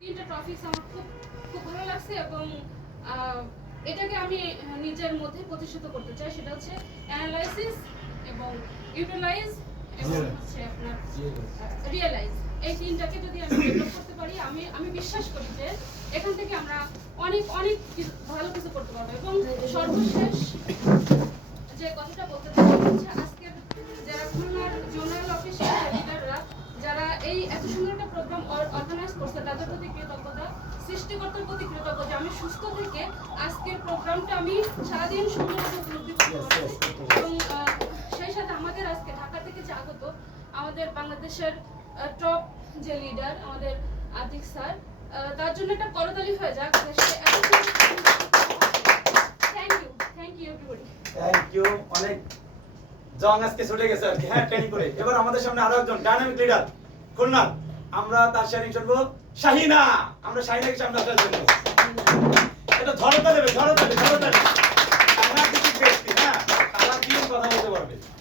তিনটা টপিকস আমার খুব খুব ভালো লাগছে এবং এটাকে আমি নিজের মধ্যে প্রতিষ্ঠিত করতে চাই। সেটা হচ্ছে অ্যানালাইসিস এবং ইউটিলাইজ এবং হচ্ছে আপনার রিয়েলাইজ। এই তিনটাকে যদি আমি ডেভেলপ করতে পারি, আমি বিশ্বাস করি যে এখান থেকে আমরা অনেক অনেক ভালো কিছু করতে পারবো। এবং সর্বশেষ যে কথাটা বলতে চাই হচ্ছে আজকের যারা খুলনার জোনাল অফিসের লিডাররা যারা এই এত সুন্দর একটা প্রোগ্রাম অর্গানাইজ করছে তাদের প্রতি কৃতজ্ঞতা, সৃষ্টিকর্তার প্রতি কৃতজ্ঞ যে আমি সুস্থ থেকে আজকের প্রোগ্রামটা আমি সারাদিন সুন্দরভাবে উপলব্ধি করতে পারছি। এবং সেই সাথে আমাদের আজকে ঢাকা থেকে যে আগত আমাদের বাংলাদেশের টপ যে লিডার আমাদের আতিক স্যার, তার জন্য একটা করতালি হয়ে যাক। Thank you everybody. Thank you. অনেক জং আজকে ছুটে গেছে আর কি, হ্যাঁ ট্রেনিং করে। এবার আমাদের সামনে আরো একজন ডাইনামিক লিডার খুলনা, আমরা তার শেয়ারিং শুনবো। শাহিনা, আমরা শাহিনাকে সামনে আসার জন্য এটা ঝড়তা দেবে, ঝড়তা দেবে, ঝড়তা দেবে। আমরা কিছু ব্যক্তি, হ্যাঁ তারা কি কথা বলতে পারবে।